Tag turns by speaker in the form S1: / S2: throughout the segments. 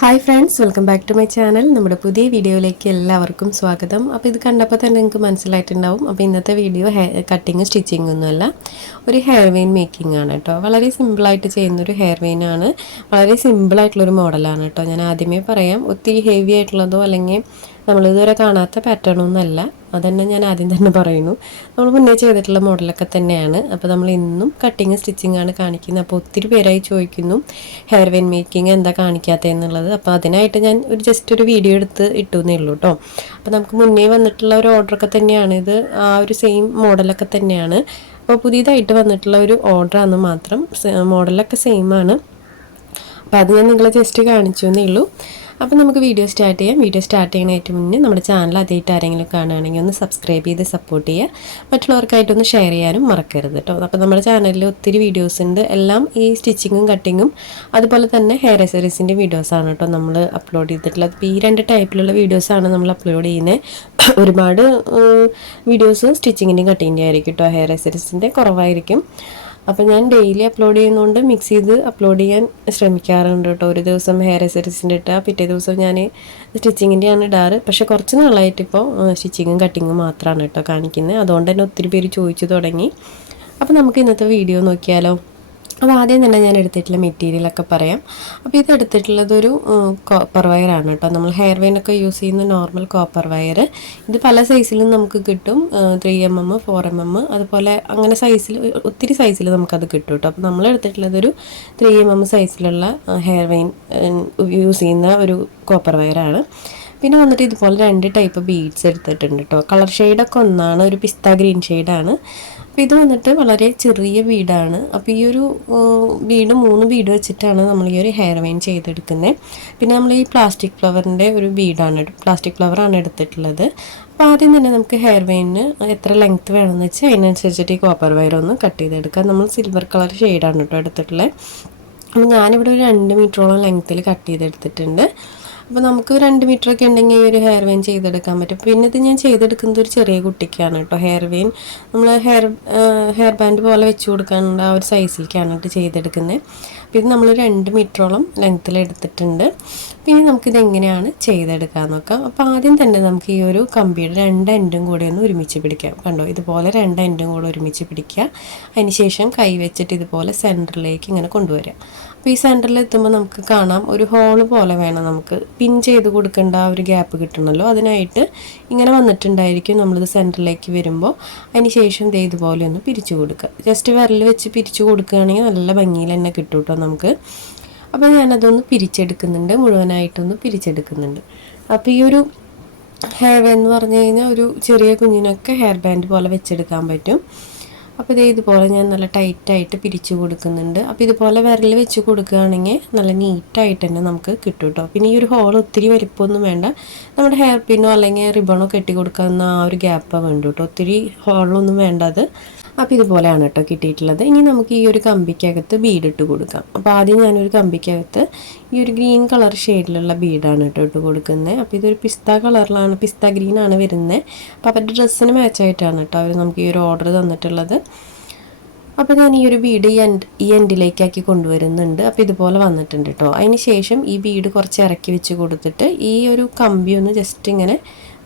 S1: Hi friends welcome back to my channel നമ്മുടെ പുതിയ വീഡിയോയിലേക്ക് എല്ലാവർക്കും സ്വാഗതം. അപ്പോൾ ഇത് കണ്ടപ്പോൾ തന്നെ നിങ്ങൾക്ക് മനസ്സിലായിട്ടുണ്ടാവും. അപ്പോൾ ഇന്നത്തെ വീഡിയോ ഹെയർ കട്ടിങ് സ്റ്റിച്ചിങ്ങും ഒന്നുമല്ല. ഒരു ഹെയർ വെയിൻ മേക്കിംഗ് ആണ് കേട്ടോ. വളരെ സിമ്പിളായിട്ട് ചെയ്യുന്നൊരു ഹെയർ വെയിൻ ആണ്. വളരെ സിമ്പിളായിട്ടുള്ളൊരു മോഡലാണ് കേട്ടോ. ഞാൻ ആദ്യമേ പറയാം ഒത്തിരി ഹെവി ആയിട്ടുള്ളതോ അല്ലെങ്കിൽ നമ്മളിതുവരെ കാണാത്ത പാറ്റേൺ ഒന്നല്ല. അതന്നെ ഞാൻ ആദ്യം തന്നെ പറയുന്നു. നമ്മൾ മുന്നേ ചെയ്തിട്ടുള്ള മോഡലൊക്കെ തന്നെയാണ്. അപ്പോൾ നമ്മൾ ഇന്നും കട്ടിങ് സ്റ്റിച്ചിങ് ആണ് കാണിക്കുന്നത്. അപ്പോൾ ഒത്തിരി പേരായി ചോദിക്കുന്നു ഹെയർ വെൻ മേക്കിംഗ് എന്താ കാണിക്കാത്തതെന്നുള്ളത് അപ്പോൾ അതിനായിട്ട് ഞാൻ ഒരു ജസ്റ്റ് ഒരു വീഡിയോ എടുത്ത് ഇട്ടുന്നേ ഉള്ളൂ കേട്ടോ അപ്പോൾ നമുക്ക് മുന്നേ വന്നിട്ടുള്ള ഒരു ഓർഡറൊക്കെ തന്നെയാണ്. ഇത് ആ ഒരു സെയിം മോഡലൊക്കെ തന്നെയാണ്. അപ്പോൾ പുതിയതായിട്ട് വന്നിട്ടുള്ള ഒരു ഓർഡറാണ് മാത്രം. മോഡലൊക്കെ സെയിം ആണ്. അപ്പോൾ അത് ഞാൻ നിങ്ങളെ ജസ്റ്റ് കാണിച്ചു എന്നേ ഉള്ളൂ. അപ്പോൾ നമുക്ക് വീഡിയോ സ്റ്റാർട്ട് ചെയ്യാം. വീഡിയോ സ്റ്റാർട്ട് ചെയ്യുന്നതിന് മുന്നേ നമ്മുടെ ചാനൽ ആദ്യമായിട്ട് ആരെങ്കിലും കാണുകയാണെങ്കിൽ ഒന്ന് സബ്സ്ക്രൈബ് ചെയ്ത് സപ്പോർട്ട് ചെയ്യുക. മറ്റുള്ളവർക്കായിട്ടൊന്ന് ഷെയർ ചെയ്യാനും മറക്കരുത് കേട്ടോ അപ്പോൾ നമ്മുടെ ചാനലിൽ ഒത്തിരി വീഡിയോസ് ഉണ്ട്. എല്ലാം ഈ സ്റ്റിച്ചിങ്ങും കട്ടിങ്ങും അതുപോലെ തന്നെ ഹെയർ അസറീസിന്റെ വീഡിയോസാണ് കേട്ടോ നമ്മൾ അപ്ലോഡ് ചെയ്തിട്ടുള്ളത്. അപ്പോൾ ഈ രണ്ട് ടൈപ്പിലുള്ള വീഡിയോസാണ് നമ്മൾ അപ്ലോഡ് ചെയ്യുന്നത് ഒരുപാട് വീഡിയോസ് സ്റ്റിച്ചിങ്ങിന്റെയും കട്ടിങ്ങിന്റെയും ആയിരിക്കും കേട്ടോ ഹെയർ അസറീസിന്റെ കുറവായിരിക്കും. അപ്പോൾ ഞാൻ ഡെയിലി അപ്ലോഡ് ചെയ്യുന്നതുകൊണ്ട് മിക്സ് ചെയ്ത് അപ്ലോഡ് ചെയ്യാൻ ശ്രമിക്കാറുണ്ട് കേട്ടോ. ഒരു ദിവസം ഹെയർ എസറിസിന്റെ ഇട്ടാൽ പിറ്റേ ദിവസം ഞാൻ സ്റ്റിച്ചിങ്ങിന്റെയാണ് ഇടാറ്. പക്ഷേ കുറച്ച് നാളായിട്ട് ഇപ്പോൾ സ്റ്റിച്ചിങ്ങും കട്ടിങ്ങും മാത്രമാണ് കേട്ടോ കാണിക്കുന്നത് അതുകൊണ്ട് തന്നെ ഒത്തിരി പേര് ചോദിച്ചു തുടങ്ങി. അപ്പോൾ നമുക്ക് ഇന്നത്തെ വീഡിയോ നോക്കിയാലോ? അപ്പോൾ ആദ്യം തന്നെ ഞാൻ എടുത്തിട്ടുള്ള മെറ്റീരിയലൊക്കെ പറയാം. അപ്പോൾ ഇത് എടുത്തിട്ടുള്ളത് ഒരു കോപ്പർ വയറാണ് കേട്ടോ. നമ്മൾ ഹെയർ വെയിനൊക്കെ യൂസ് ചെയ്യുന്ന നോർമൽ കോപ്പർ വയർ ഇത് പല സൈസിലും നമുക്ക് കിട്ടും. Three M M four M M അതുപോലെ അങ്ങനെ സൈസിൽ ഒത്തിരി സൈസിൽ നമുക്കത് കിട്ടും കേട്ടോ. അപ്പോൾ നമ്മൾ എടുത്തിട്ടുള്ളത് ഒരു ത്രീ എം എം സൈസിലുള്ള ഹെയർ വെയിൻ യൂസ് ചെയ്യുന്ന ഒരു കോപ്പർ വയറാണ് പിന്നെ വന്നിട്ട് ഇതുപോലെ രണ്ട് ടൈപ്പ് ബീഡ്സ് എടുത്തിട്ടുണ്ട് കേട്ടോ. കളർ ഷെയ്ഡൊക്കെ ഒന്നാണ് ഒരു പിസ്ത ഗ്രീൻ ഷെയ്ഡാണ് അപ്പോൾ ഇത് വന്നിട്ട് വളരെ ചെറിയ വീടാണ്. അപ്പോൾ ഈ ഒരു വീട് മൂന്ന് വീട് വെച്ചിട്ടാണ് നമ്മൾ ഈ ഒരു ഹെയർ വെയിൻ ചെയ്തെടുക്കുന്നത് പിന്നെ നമ്മൾ ഈ പ്ലാസ്റ്റിക് ഫ്ലവറിന്റെ ഒരു വീടാണ് പ്ലാസ്റ്റിക് ഫ്ലവറാണ് എടുത്തിട്ടുള്ളത്. അപ്പോൾ ആദ്യം തന്നെ നമുക്ക് ഹെയർ വെയിന് എത്ര ലെങ്ത് വേണമെന്ന് വെച്ചാൽ അതിനനുസരിച്ചിട്ട് ഈ കോപ്പർ വയർ ഒന്ന് കട്ട് ചെയ്തെടുക്കാം. നമ്മൾ സിൽവർ കളർ ഷെയ്ഡാണ് കേട്ടോ എടുത്തിട്ടുള്ളത് അപ്പോൾ ഞാനിവിടെ ഒരു രണ്ട് മീറ്ററോളം ലെങ്ത്തിൽ കട്ട് ചെയ്തെടുത്തിട്ടുണ്ട്. അപ്പോൾ നമുക്ക് രണ്ട് മീറ്റർ ഒക്കെ ഉണ്ടെങ്കിൽ ഈ ഒരു ഹെയർ വെയിൻ ചെയ്തെടുക്കാൻ പറ്റും. പിന്നെ ഇത് ഞാൻ ചെയ്തെടുക്കുന്നത് ഒരു ചെറിയ കുട്ടിക്കാണ് കേട്ടോ ഹെയർ വെയിൻ നമ്മൾ ഹെയർ ഹെയർ ബാൻഡ് പോലെ വെച്ച് കൊടുക്കാനുള്ള ആ ഒരു സൈസിലേക്കാണ് കേട്ടോ ചെയ്തെടുക്കുന്നത്. അപ്പോൾ ഇത് നമ്മൾ രണ്ട് മീറ്ററോളം ലെങ്ത്തിൽ എടുത്തിട്ടുണ്ട്. പിന്നെ നമുക്കിത് എങ്ങനെയാണ് ചെയ്തെടുക്കാൻ നോക്കാം. അപ്പോൾ ആദ്യം തന്നെ നമുക്ക് ഈ ഒരു കമ്പിയുടെ രണ്ട് എൻഡും കൂടെ ഒന്ന് ഒരുമിച്ച് പിടിക്കാം. കണ്ടോ ഇതുപോലെ രണ്ട് എൻഡും കൂടെ ഒരുമിച്ച് പിടിക്കുക. അതിനുശേഷം കൈ വെച്ചിട്ട് ഇതുപോലെ സെന്ററിലേക്ക് ഇങ്ങനെ കൊണ്ടുവരിക. അപ്പോൾ ഈ സെന്ററിൽ എത്തുമ്പോൾ നമുക്ക് കാണാം. ഒരു ഹോൾ പോലെ വേണം നമുക്ക്. പിൻ ചെയ്ത് കൊടുക്കേണ്ട ആ ഒരു ഗ്യാപ്പ് കിട്ടണമല്ലോ അതിനായിട്ട് ഇങ്ങനെ വന്നിട്ടുണ്ടായിരിക്കും നമ്മളിത് സെന്ററിലേക്ക് വരുമ്പോൾ അതിന് ശേഷം ദേ ഇതുപോലെ ഒന്ന് പിരിച്ചു കൊടുക്കുക ജസ്റ്റ് വിരൽ വെച്ച് പിരിച്ചു കൊടുക്കുകയാണെങ്കിൽ നല്ല ഭംഗിയിൽ തന്നെ കിട്ടും കേട്ടോ നമുക്ക്. അപ്പോൾ ഞാനതൊന്ന് പിരിച്ചെടുക്കുന്നുണ്ട്. മുഴുവനായിട്ടൊന്ന് പിരിച്ചെടുക്കുന്നുണ്ട്. അപ്പോൾ ഈ ഒരു ഹെയർ ബാൻഡ് എന്ന് പറഞ്ഞു കഴിഞ്ഞാൽ ഒരു ചെറിയ കുഞ്ഞിനൊക്കെ ഹെയർ ബാൻഡ് പോലെ വെച്ചെടുക്കാൻ പറ്റും. അപ്പോൾ ഇതേ ഇതുപോലെ ഞാൻ നല്ല ടൈറ്റായിട്ട് പിരിച്ചു കൊടുക്കുന്നുണ്ട്. അപ്പോൾ ഇതുപോലെ വിരൽ വെച്ച് കൊടുക്കുകയാണെങ്കിൽ നല്ല നീറ്റായിട്ട് തന്നെ നമുക്ക് കിട്ടും കേട്ടോ പിന്നെ ഈ ഒരു ഹോൾ ഒത്തിരി വലിപ്പമൊന്നും വേണ്ട. നമ്മുടെ ഹെയർ പിന്നോ അല്ലെങ്കിൽ റിബണോ കെട്ടി കൊടുക്കുന്ന ആ ഒരു ഗ്യാപ്പ് വേണ്ടു കേട്ടോ ഒത്തിരി ഹോളൊന്നും വേണ്ട അത്. അപ്പോൾ ഇതുപോലെയാണ് കേട്ടോ കിട്ടിയിട്ടുള്ളത്. ഇനി നമുക്ക് ഈ ഒരു കമ്പിക്കകത്ത് ബീഡിട്ട് കൊടുക്കാം. അപ്പോൾ ആദ്യം ഞാനൊരു കമ്പിക്കകത്ത് ഈ ഒരു ഗ്രീൻ കളർ ഷെയ്ഡിലുള്ള ബീഡാണ് കേട്ടോ ഇട്ട് കൊടുക്കുന്നത്. അപ്പോൾ ഇതൊരു പിസ്ത കളറിലാണ് പിസ്ത ഗ്രീനാണ് വരുന്നത് അപ്പോൾ അവരുടെ ഡ്രസ്സിന് മാച്ചായിട്ടാണ് കേട്ടോ അവർ നമുക്ക് ഈ ഒരു ഓർഡർ തന്നിട്ടുള്ളത്. അപ്പോൾ ഞാൻ ഈ ഒരു ബീഡ് ഈ എൻഡ് ഈ എൻഡിലേക്കാക്കി കൊണ്ടുവരുന്നുണ്ട്. അപ്പോൾ ഇതുപോലെ വന്നിട്ടുണ്ട് കേട്ടോ. അതിന് ശേഷം ഈ ബീഡ് കുറച്ച് ഇറക്കി വെച്ച് കൊടുത്തിട്ട് ഈ ഒരു കമ്പി ഒന്ന് ജസ്റ്റ് ഇങ്ങനെ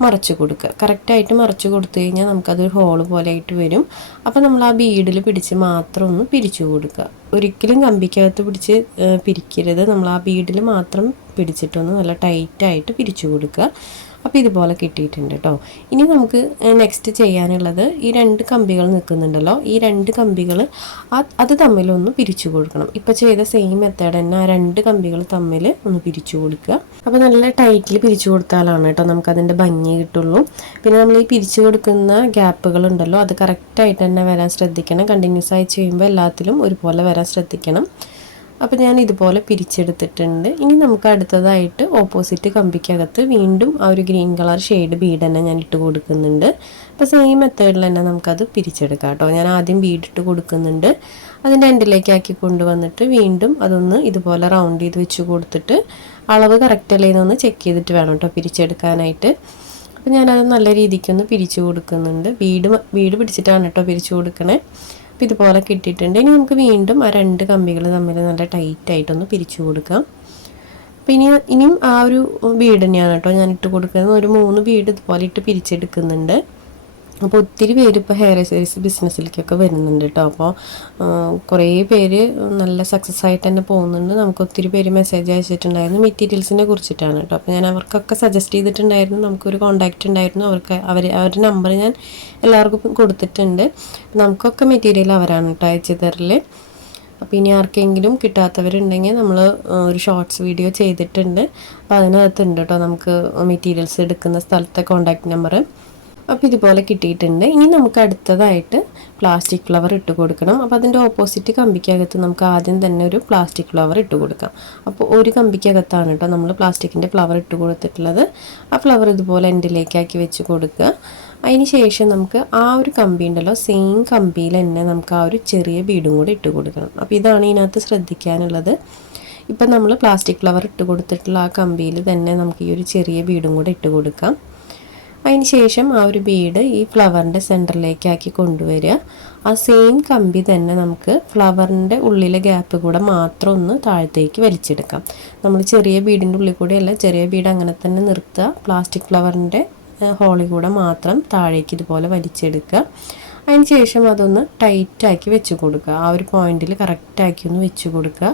S1: മറച്ച് കൊടുക്കുക. കറക്റ്റായിട്ട് മറച്ചു കൊടുത്തു കഴിഞ്ഞാൽ നമുക്കതൊരു ഹോൾ പോലെ ആയിട്ട് വരും. അപ്പോൾ നമ്മൾ ആ ബീഡിൽ പിടിച്ച് മാത്രം ഒന്ന് പിരിച്ചു കൊടുക്കുക. ഒരിക്കലും കമ്പിക്കകത്ത് പിടിച്ച് പിരിക്കരുത്. നമ്മൾ ആ ബീഡിൽ മാത്രം പിടിച്ചിട്ടൊന്ന് നല്ല ടൈറ്റായിട്ട് പിരിച്ചു കൊടുക്കുക. അപ്പോൾ ഇതുപോലെ കിട്ടിയിട്ടുണ്ട് കേട്ടോ ഇനി നമുക്ക് നെക്സ്റ്റ് ചെയ്യാനുള്ളത് ഈ രണ്ട് കമ്പികൾ നിൽക്കുന്നുണ്ടല്ലോ. ഈ രണ്ട് കമ്പികൾ അത് തമ്മിലൊന്ന് പിരിച്ചു കൊടുക്കണം. ഇപ്പോൾ ചെയ്ത സെയിം മെത്തേഡ് തന്നെ ആ രണ്ട് കമ്പികൾ തമ്മിൽ ഒന്ന് പിരിച്ചു കൊടുക്കുക. അപ്പോൾ നല്ല ടൈറ്റിൽ പിരിച്ചു കൊടുത്താലാണ് കേട്ടോ നമുക്കതിന്റെ ഭംഗി കിട്ടുള്ളൂ. പിന്നെ നമ്മൾ ഈ പിരിച്ചു കൊടുക്കുന്ന ഗ്യാപ്പുകൾ ഉണ്ടല്ലോ അത് കറക്റ്റായിട്ട് തന്നെ വരാൻ ശ്രദ്ധിക്കണം. കണ്ടിന്യൂസ് ആയി ചെയ്യുമ്പോൾ എല്ലാത്തിലും ഒരുപോലെ വരാൻ ശ്രദ്ധിക്കണം. അപ്പോൾ ഞാൻ ഇതുപോലെ പിരിച്ചെടുത്തിട്ടുണ്ട്. ഇനി നമുക്ക് അടുത്തതായിട്ട് ഓപ്പോസിറ്റ് കമ്പിക്കകത്ത് വീണ്ടും ആ ഒരു ഗ്രീൻ കളർ ഷെയ്ഡ് ബീഡ് തന്നെ ഞാൻ ഇട്ട് കൊടുക്കുന്നുണ്ട്. അപ്പോൾ സെയിം മെത്തേഡിൽ തന്നെ നമുക്കത് പിരിച്ചെടുക്കാം കേട്ടോ. ഞാൻ ആദ്യം ബീഡ് ഇട്ട് കൊടുക്കുന്നുണ്ട്. അതിന്റെ എൻഡിലേക്കാക്കി കൊണ്ടുവന്നിട്ട് വീണ്ടും അതൊന്ന് ഇതുപോലെ റൗണ്ട് ചെയ്ത് വെച്ച് കൊടുത്തിട്ട് അളവ് കറക്റ്റ് അല്ലേ എന്നൊന്ന് ചെക്ക് ചെയ്തിട്ട് വേണം കേട്ടോ പിരിച്ചെടുക്കാനായിട്ട്. അപ്പോൾ ഞാനത് നല്ല രീതിക്കൊന്ന് പിരിച്ചു കൊടുക്കുന്നുണ്ട്. വീട് വീട് പിടിച്ചിട്ടാണ് കേട്ടോ പിരിച്ചു കൊടുക്കണേ. അപ്പോൾ ഇതുപോലെ കിട്ടിയിട്ടുണ്ട്. ഇനി നമുക്ക് വീണ്ടും ആ രണ്ട് കമ്പികൾ തമ്മിൽ നല്ല ടൈറ്റായിട്ടൊന്ന് പിരിച്ചു കൊടുക്കാം. അപ്പം ഇനി ഇനിയും ആ ഒരു ബീഡ് തന്നെയാണ് കേട്ടോ ഞാൻ ഇട്ട് കൊടുക്കുന്നത്. ഒരു മൂന്ന് വീട് ഇതുപോലെ ഇട്ട് പിരിച്ചെടുക്കുന്നുണ്ട്. അപ്പോൾ ഒത്തിരി പേര് ഇപ്പോൾ ഹെയർ അക്സസറീസ് ബിസിനസ്സിലേക്കൊക്കെ വരുന്നുണ്ട് കേട്ടോ അപ്പോൾ കുറേ പേര് നല്ല സക്സസ് ആയിട്ട് തന്നെ പോകുന്നുണ്ട്. നമുക്ക് ഒത്തിരി പേര് മെസ്സേജ് അയച്ചിട്ടുണ്ടായിരുന്നു. മെറ്റീരിയൽസിനെ കുറിച്ചിട്ടാണ് കേട്ടോ അപ്പോൾ ഞാൻ അവർക്കൊക്കെ സജസ്റ്റ് ചെയ്തിട്ടുണ്ടായിരുന്നു. നമുക്കൊരു കോൺടാക്റ്റ് ഉണ്ടായിരുന്നു. അവർക്ക് അവർ അവരുടെ നമ്പർ ഞാൻ എല്ലാവർക്കും കൊടുത്തിട്ടുണ്ട്. നമുക്കൊക്കെ മെറ്റീരിയൽ അവരാണ് കേട്ടോ അയച്ചു തരൽ അപ്പോൾ ഇനി ആർക്കെങ്കിലും കിട്ടാത്തവരുണ്ടെങ്കിൽ നമ്മൾ ഒരു ഷോർട്സ് വീഡിയോ ചെയ്തിട്ടുണ്ട്. അപ്പോൾ അതിനകത്തുണ്ട് കേട്ടോ നമുക്ക് മെറ്റീരിയൽസ് എടുക്കുന്ന സ്ഥലത്തെ കോൺടാക്റ്റ് നമ്പർ അപ്പോൾ ഇതുപോലെ കിട്ടിയിട്ടുണ്ട്. ഇനി നമുക്ക് അടുത്തതായിട്ട് പ്ലാസ്റ്റിക് ഫ്ലവർ ഇട്ട് കൊടുക്കണം. അപ്പോൾ അതിന്റെ ഓപ്പോസിറ്റ് കമ്പിക്കകത്ത് നമുക്ക് ആദ്യം തന്നെ ഒരു പ്ലാസ്റ്റിക് ഫ്ലവർ ഇട്ട് കൊടുക്കാം. അപ്പോൾ ഒരു കമ്പിക്കകത്താണ് കേട്ടോ നമ്മൾ പ്ലാസ്റ്റിക്കിന്റെ ഫ്ലവർ ഇട്ട് കൊടുത്തിട്ടുള്ളത്. ആ ഫ്ലവർ ഇതുപോലെ എൻഡിലേക്കാക്കി വെച്ച് കൊടുക്കുക. അതിന് ശേഷം നമുക്ക് ആ ഒരു കമ്പി ഉണ്ടല്ലോ സെയിം കമ്പിയിൽ തന്നെ നമുക്ക് ആ ഒരു ചെറിയ ബീഡും കൂടി ഇട്ട് കൊടുക്കണം. അപ്പോൾ ഇതാണ് ഇതിനകത്ത് ശ്രദ്ധിക്കാനുള്ളത്. ഇപ്പം നമ്മൾ പ്ലാസ്റ്റിക് ഫ്ലവർ ഇട്ട് കൊടുത്തിട്ടുള്ള ആ കമ്പിയിൽ തന്നെ നമുക്ക് ഈ ഒരു ചെറിയ ബീഡും കൂടെ ഇട്ട് കൊടുക്കാം. അതിന് ശേഷം ആ ഒരു ബീഡ് ഈ ഫ്ലവറിന്റെ സെന്ററിലേക്കാക്കി കൊണ്ടുവരിക. ആ സെയിം കമ്പി തന്നെ നമുക്ക് ഫ്ലവറിന്റെ ഉള്ളിലെ ഗ്യാപ്പ് കൂടെ മാത്രം ഒന്ന് താഴത്തേക്ക് വലിച്ചെടുക്കാം. നമ്മൾ ചെറിയ ബീഡിന്റെ ഉള്ളിൽ കൂടെയല്ല ചെറിയ ബീഡ് അങ്ങനെ തന്നെ നിർത്തുക. പ്ലാസ്റ്റിക് ഫ്ലവറിന്റെ ഹോളിൽ കൂടെ മാത്രം താഴേക്ക് ഇതുപോലെ വലിച്ചെടുക്കുക. അതിന് ശേഷം അതൊന്ന് ടൈറ്റാക്കി വെച്ച് കൊടുക്കുക. ആ ഒരു പോയിന്റിൽ കറക്റ്റാക്കി ഒന്ന് വെച്ച് കൊടുക്കുക.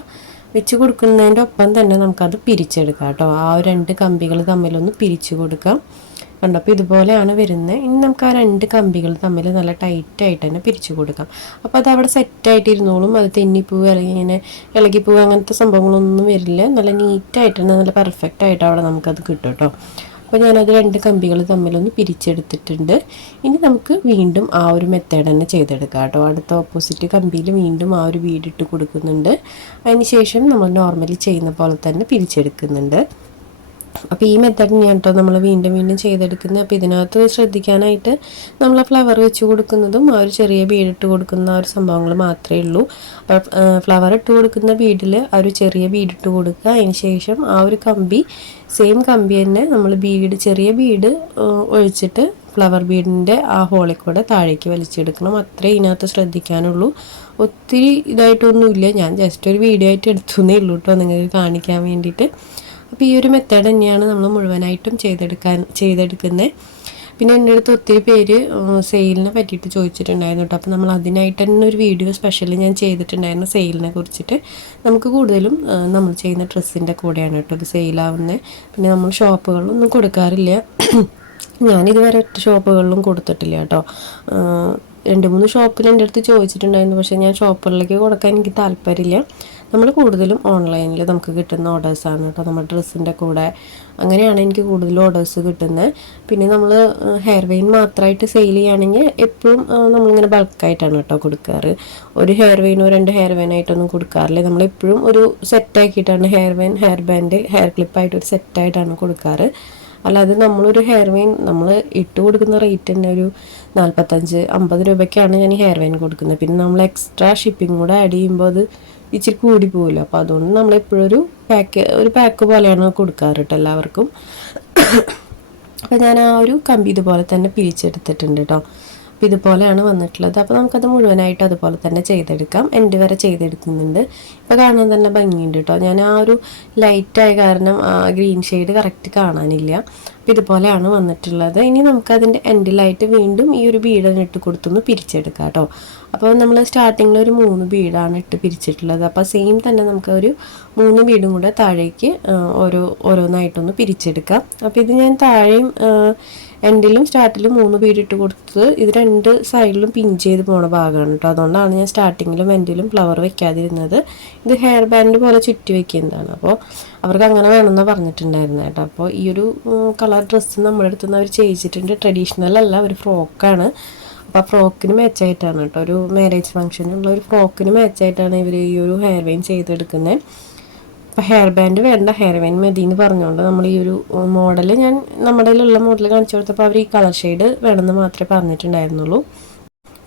S1: വെച്ച് കൊടുക്കുന്നതിന്റെ ഒപ്പം തന്നെ നമുക്കത് പിരിച്ചെടുക്കാം കേട്ടോ. ആ രണ്ട് കമ്പികൾ തമ്മിലൊന്ന് പിരിച്ചു കൊടുക്കാം. കണ്ടപ്പോൾ ഇതുപോലെയാണ് വരുന്നത്. ഇനി നമുക്ക് ആ രണ്ട് കമ്പികൾ തമ്മിൽ നല്ല ടൈറ്റായിട്ട് തന്നെ പിരിച്ചു കൊടുക്കാം. അപ്പോൾ അത് അവിടെ സെറ്റായിട്ട് ഇരുന്നോളും അത് തെന്നിപ്പൂവ് അല്ലെങ്കിൽ ഇങ്ങനെ ഇളകിപ്പൂവ് അങ്ങനത്തെ സംഭവങ്ങളൊന്നും വരില്ല. നല്ല നീറ്റായിട്ട് തന്നെ നല്ല പെർഫെക്റ്റ് ആയിട്ട് അവിടെ നമുക്കത് കിട്ടും കേട്ടോ. അപ്പോൾ ഞാനത് രണ്ട് കമ്പികൾ തമ്മിലൊന്ന് പിരിച്ചെടുത്തിട്ടുണ്ട്. ഇനി നമുക്ക് വീണ്ടും ആ ഒരു മെത്തേഡ് തന്നെ ചെയ്തെടുക്കാം കേട്ടോ. അടുത്ത ഓപ്പോസിറ്റ് കമ്പിയിൽ വീണ്ടും ആ ഒരു വീടിട്ട് കൊടുക്കുന്നുണ്ട്. അതിന് ശേഷം നമ്മൾ നോർമലി ചെയ്യുന്ന പോലെ തന്നെ പിരിച്ചെടുക്കുന്നുണ്ട്. അപ്പോൾ ഈ മെത്തേഡ് ഞാൻ കേട്ടോ നമ്മൾ വീണ്ടും വീണ്ടും ചെയ്തെടുക്കുന്നത് അപ്പോൾ ഇതിനകത്ത് ശ്രദ്ധിക്കാനായിട്ട് നമ്മൾ ഫ്ലവർ വെച്ച് കൊടുക്കുന്നതും ആ ഒരു ചെറിയ ബീഡിട്ട് കൊടുക്കുന്ന ആ ഒരു സംഭവങ്ങൾ മാത്രമേ ഉള്ളൂ. ഫ്ലവർ ഇട്ട് കൊടുക്കുന്ന ബീഡിൽ ആ ഒരു ചെറിയ ബീഡിട്ട് കൊടുക്കുക. അതിന് ശേഷം ആ ഒരു കമ്പി സെയിം കമ്പി തന്നെ നമ്മൾ ബീഡ് ചെറിയ ബീഡ് ഒഴിച്ചിട്ട് ഫ്ലവർ ബീഡിന്റെ ആ ഹോളിൽ കൂടെ താഴേക്ക് വലിച്ചെടുക്കണം. അത്രേ ഇതിനകത്ത് ശ്രദ്ധിക്കാനുള്ളൂ. ഒത്തിരി ഇതായിട്ടൊന്നുമില്ല. ഞാൻ ജസ്റ്റ് ഒരു വീഡിയോ ആയിട്ട് എടുത്തുന്നേ ഉള്ളൂ കേട്ടോ നിങ്ങൾക്ക് കാണിക്കാൻ വേണ്ടിയിട്ട്. അപ്പോൾ ഈ ഒരു മെത്തേഡ് തന്നെയാണ് നമ്മൾ മുഴുവനായിട്ടും ചെയ്തെടുക്കാൻ ചെയ്തെടുക്കുന്നത് പിന്നെ എന്റെ അടുത്ത് ഒത്തിരി പേര് സെയിലിനെ പറ്റിയിട്ട് ചോദിച്ചിട്ടുണ്ടായിരുന്നു കേട്ടോ. അപ്പോൾ നമ്മൾ അതിനായിട്ട് തന്നെ ഒരു വീഡിയോ സ്പെഷ്യലി ഞാൻ ചെയ്തിട്ടുണ്ടായിരുന്നു സെയിലിനെ കുറിച്ചിട്ട്. നമുക്ക് കൂടുതലും നമ്മൾ ചെയ്യുന്ന ഡ്രസ്സിന്റെ കൂടെയാണ് കേട്ടോ ഇത് സെയിലാവുന്നത് പിന്നെ നമ്മൾ ഷോപ്പുകളിലൊന്നും കൊടുക്കാറില്ല. ഞാനിതുവരെ ഒറ്റ ഷോപ്പുകളിലും കൊടുത്തിട്ടില്ല കേട്ടോ. രണ്ട് മൂന്ന് ഷോപ്പിൽ എന്റെ അടുത്ത് ചോദിച്ചിട്ടുണ്ടായിരുന്നു. പക്ഷേ ഞാൻ ഷോപ്പുകളിലേക്ക് കൊടുക്കാൻ എനിക്ക് താല്പര്യമില്ല. നമ്മൾ കൂടുതലും ഓൺലൈനിൽ നമുക്ക് കിട്ടുന്ന ഓർഡേഴ്സാണ് കേട്ടോ. നമ്മുടെ ഡ്രസ്സിന്റെ കൂടെ. അങ്ങനെയാണ് എനിക്ക് കൂടുതൽ ഓർഡേഴ്സ് കിട്ടുന്നത്. പിന്നെ നമ്മൾ ഹെയർ വെയിൻ മാത്രമായിട്ട് സെയിൽ ചെയ്യുകയാണെങ്കിൽ എപ്പോഴും നമ്മളിങ്ങനെ ബൾക്കായിട്ടാണ് കേട്ടോ കൊടുക്കാറ്. ഒരു ഹെയർ വെയിനോ രണ്ട് ഹെയർ വെയിനായിട്ടൊന്നും കൊടുക്കാറില്ല. നമ്മളെപ്പോഴും ഒരു സെറ്റാക്കിയിട്ടാണ് hair vine hair band hair ക്ലിപ്പായിട്ട് ഒരു സെറ്റായിട്ടാണ് കൊടുക്കാറ്. അല്ലാതെ നമ്മളൊരു ഹെയർ വെയിൻ നമ്മൾ ഇട്ട് കൊടുക്കുന്ന റേറ്റ് തന്നെ ഒരു നാൽപ്പത്തഞ്ച് അമ്പത് രൂപയ്ക്കാണ് ഞാൻ ഹെയർ വെയിൻ കൊടുക്കുന്നത്. പിന്നെ നമ്മൾ എക്സ്ട്രാ ഷിപ്പിംഗ് കൂടെ ആഡ് ചെയ്യുമ്പോൾ അത് ഇച്ചിരി കൂടി പോകില്ല അപ്പോൾ അതുകൊണ്ട് നമ്മൾ എപ്പോഴും ഒരു പാക്ക് ഒരു പാക്ക് പോലെയാണ് കൊടുക്കാറ് കേട്ടോ എല്ലാവർക്കും. അപ്പോൾ ഞാൻ ആ ഒരു കമ്പി ഇതുപോലെ തന്നെ പിരിച്ചെടുത്തിട്ടുണ്ട് കേട്ടോ അപ്പോൾ ഇതുപോലെയാണ് വന്നിട്ടുള്ളത്. അപ്പോൾ നമുക്കത് മുഴുവനായിട്ട് അതുപോലെ തന്നെ ചെയ്തെടുക്കാം. എന്റെ വരെ ചെയ്തെടുക്കുന്നുണ്ട്. ഇപ്പോൾ കാണാൻ തന്നെ ഭംഗിയുണ്ട് കേട്ടോ ഞാൻ ആ ഒരു ലൈറ്റായ കാരണം ഗ്രീൻ ഷെയ്ഡ് കറക്റ്റ് കാണാനില്ല. ഇതുപോലെയാണ് വന്നിട്ടുള്ളത്. ഇനി നമുക്കതിന്റെ എൻഡിലായിട്ട് വീണ്ടും ഈ ഒരു ബീഡാണ് ഇട്ട് കൊടുത്തൊന്ന് പിരിച്ചെടുക്കാം കേട്ടോ. അപ്പോൾ നമ്മൾ സ്റ്റാർട്ടിങ്ങിൽ ഒരു മൂന്ന് ബീഡാണ് ഇട്ട് പിരിച്ചിട്ടുള്ളത്. അപ്പോൾ സെയിം തന്നെ നമുക്ക് ഒരു മൂന്ന് ബീഡും കൂടെ താഴേക്ക് ഓരോ ഓരോന്നായിട്ടൊന്ന് പിരിച്ചെടുക്കാം. അപ്പോൾ ഇത് ഞാൻ താഴെയും എൻഡിലും സ്റ്റാർട്ടിലും മൂന്ന് ബീഡ് ഇട്ട് കൊടുത്തത് ഇത് രണ്ട് സൈഡിലും പിൻ ചെയ്ത് പോണ ഭാഗമാണ് കേട്ടോ. അതുകൊണ്ടാണ് ഞാൻ സ്റ്റാർട്ടിങ്ങിലും എൻഡിലും ഫ്ലവർ വെക്കാതിരുന്നത്. ഇത് ഹെയർ ബാൻഡ് പോലെ ചുറ്റി വെക്കുന്നതാണ്. അപ്പോൾ അവർക്ക് അങ്ങനെ വേണമെന്ന് പറഞ്ഞിട്ടുണ്ടായിരുന്നു കേട്ടോ. അപ്പോൾ ഈ ഒരു കളർ ഡ്രസ്സ് നമ്മുടെ അടുത്ത് നിന്ന് അവർ ചെയ്യിച്ചിട്ടുണ്ട്. ട്രഡീഷണൽ അല്ല ഒരു ഫ്രോക്കാണ് അപ്പോൾ ആ ഫ്രോക്കിന് മാച്ചായിട്ടാണ് കേട്ടോ. ഒരു മാരേജ് ഫംഗ്ഷനുള്ള ഒരു ഫ്രോക്കിന് മാച്ചായിട്ടാണ് ഇവർ ഈ ഒരു ഹെയർ വെയിൻ ചെയ്തെടുക്കുന്നത് അപ്പോൾ ഹെയർ ബാൻഡ് വേണ്ട ഹെയർ വെയിൻ മതി എന്ന് പറഞ്ഞുകൊണ്ട് നമ്മൾ ഈ ഒരു മോഡൽ ഞാൻ നമ്മുടെ ഉള്ള മോഡൽ കാണിച്ചു കൊടുത്തപ്പോൾ അവർ ഈ കളർ ഷെയ്ഡ് വേണമെന്ന് മാത്രമേ പറഞ്ഞിട്ടുണ്ടായിരുന്നുള്ളൂ.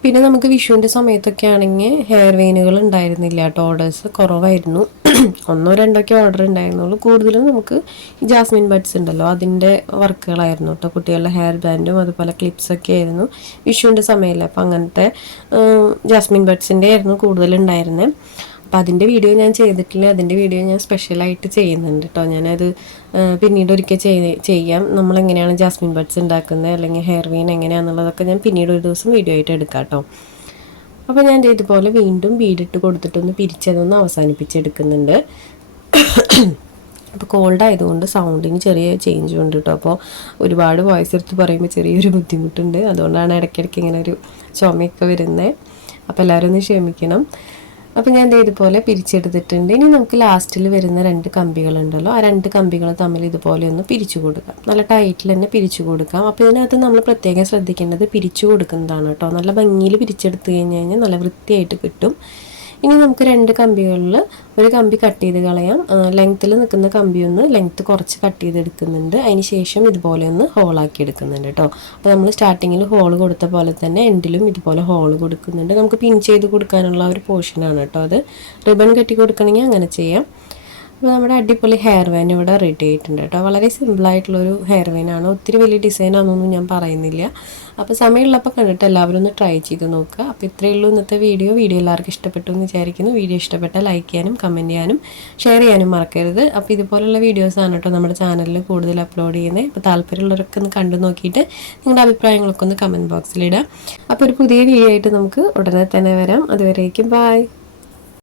S1: പിന്നെ നമുക്ക് വിഷുവിന്റെ സമയത്തൊക്കെ ആണെങ്കിൽ ഹെയർ വെയിനുകൾ ഉണ്ടായിരുന്നില്ല കേട്ടോ. ഓർഡേഴ്സ് കുറവായിരുന്നു. ഒന്നോ രണ്ടൊക്കെ ഓർഡർ ഉണ്ടായിരുന്നുള്ളൂ കൂടുതലും നമുക്ക് ഈ ജാസ്മിൻ ബഡ്സ് ഉണ്ടല്ലോ അതിന്റെ വർക്കുകളായിരുന്നു കേട്ടോ കുട്ടികളുടെ ഹെയർ ബാൻഡും അതുപോലെ ക്ലിപ്സൊക്കെ ആയിരുന്നു വിഷുവിന്റെ സമയമല്ലേ അപ്പം അങ്ങനത്തെ ജാസ്മിൻ ബഡ്സിന്റെ ആയിരുന്നു കൂടുതലുണ്ടായിരുന്നത് അപ്പോൾ അതിന്റെ വീഡിയോ ഞാൻ ചെയ്തിട്ടില്ല. അതിന്റെ വീഡിയോ ഞാൻ സ്പെഷ്യലായിട്ട് ചെയ്യുന്നുണ്ട് കേട്ടോ ഞാനത് പിന്നീട് ഒരിക്കൽ ചെയ് ചെയ്യാം. നമ്മളെങ്ങനെയാണ് ജാസ്മിൻ ബഡ്സ് ഉണ്ടാക്കുന്നത് അല്ലെങ്കിൽ ഹെയർ വീൻ എങ്ങനെയാണെന്നുള്ളതൊക്കെ ഞാൻ പിന്നീട് ഒരു ദിവസം വീഡിയോ ആയിട്ട് എടുക്കാം കേട്ടോ അപ്പോൾ ഞാൻ ഇതുപോലെ വീണ്ടും വീടിട്ട് കൊടുത്തിട്ടൊന്ന് പിരിച്ചതൊന്ന് അവസാനിപ്പിച്ചെടുക്കുന്നുണ്ട്. അപ്പോൾ കോൾഡ് ആയതുകൊണ്ട് സൗണ്ടിങ് ചെറിയ ചേഞ്ച് ഉണ്ട് കേട്ടോ അപ്പോൾ ഒരുപാട് വോയിസ് എടുത്ത് പറയുമ്പോൾ ചെറിയൊരു ബുദ്ധിമുട്ടുണ്ട്. അതുകൊണ്ടാണ് ഇടയ്ക്കിടയ്ക്ക് ഇങ്ങനെ ഒരു ചുമയൊക്കെ വരുന്നത് അപ്പോൾ എല്ലാവരും ഒന്ന് ക്ഷമിക്കണം. അപ്പോൾ ഞാൻ ഇതുപോലെ പിരിച്ചെടുത്തിട്ടുണ്ട്. ഇനി നമുക്ക് ലാസ്റ്റിൽ വരുന്ന രണ്ട് കമ്പികളുണ്ടല്ലോ. ആ രണ്ട് കമ്പികൾ തമ്മിൽ ഇതുപോലെ ഒന്ന് പിരിച്ചു കൊടുക്കാം. നല്ല ടൈറ്റിൽ തന്നെ പിരിച്ചു കൊടുക്കാം. അപ്പോൾ ഇതിനകത്ത് നമ്മൾ പ്രത്യേകം ശ്രദ്ധിക്കേണ്ടത് പിരിച്ചു കൊടുക്കുന്നതാണ് കേട്ടോ. നല്ല ഭംഗിയിൽ പിരിച്ചെടുത്ത് കഴിഞ്ഞ് കഴിഞ്ഞാൽ നല്ല വൃത്തിയായിട്ട് കിട്ടും. ഇനി നമുക്ക് രണ്ട് കമ്പികളിൽ ഒരു കമ്പി കട്ട് ചെയ്ത് കളയാം. ലെങ്ത്തിൽ നിൽക്കുന്ന കമ്പി ഒന്ന് ലെങ്ത്ത് കുറച്ച് കട്ട് ചെയ്തെടുക്കുന്നുണ്ട്. അതിന് ശേഷം ഇതുപോലെ ഒന്ന് ഹോളാക്കി എടുക്കുന്നുണ്ട് കേട്ടോ അപ്പോൾ നമ്മൾ സ്റ്റാർട്ടിങ്ങിൽ ഹോൾ കൊടുത്ത പോലെ തന്നെ എൻഡിലും ഇതുപോലെ ഹോൾ കൊടുക്കുന്നുണ്ട്. നമുക്ക് പിൻ ചെയ്ത് കൊടുക്കാനുള്ള ഒരു പോർഷനാണ് കേട്ടോ അത്. റിബൺ കെട്ടി കൊടുക്കണമെങ്കിൽ അങ്ങനെ ചെയ്യാം. നമ്മുടെ അടിപൊളി ഹെയർ വാൻ ഇവിടെ റെഡി ആയിട്ടുണ്ട് കേട്ടോ. വളരെ സിമ്പിളായിട്ടുള്ളൊരു ഹെയർ വാനാണ് ഒത്തിരി വലിയ ഡിസൈൻ ആണെന്നൊന്നും ഞാൻ പറയുന്നില്ല. അപ്പോൾ സമയമുള്ളപ്പോൾ കണ്ടിട്ട് എല്ലാവരും ഒന്ന് ട്രൈ ചെയ്ത് നോക്കുക അപ്പോൾ ഇത്രയേ ഉള്ളൂ ഇന്നത്തെ വീഡിയോ വീഡിയോ എല്ലാവർക്കും ഇഷ്ടപ്പെട്ടു എന്ന് വിചാരിക്കുന്നു. വീഡിയോ ഇഷ്ടപ്പെട്ടാൽ ലൈക്ക് ചെയ്യാനും കമന്റ് ചെയ്യാനും ഷെയർ ചെയ്യാനും മറക്കരുത്. അപ്പോൾ ഇതുപോലുള്ള വീഡിയോസാണ് കേട്ടോ നമ്മുടെ ചാനലിൽ കൂടുതൽ അപ്ലോഡ് ചെയ്യുന്നത്. അപ്പോൾ താല്പര്യമുള്ളവരൊക്കെ ഒന്ന് കണ്ടു നോക്കിയിട്ട് നിങ്ങളുടെ അഭിപ്രായങ്ങളൊക്കെ ഒന്ന് കമന്റ് ബോക്സിലിടാം അപ്പോൾ ഒരു പുതിയ വീഡിയോ ആയിട്ട് നമുക്ക് ഉടനെ തന്നെ വരാം. അതുവരേക്കും ബായ്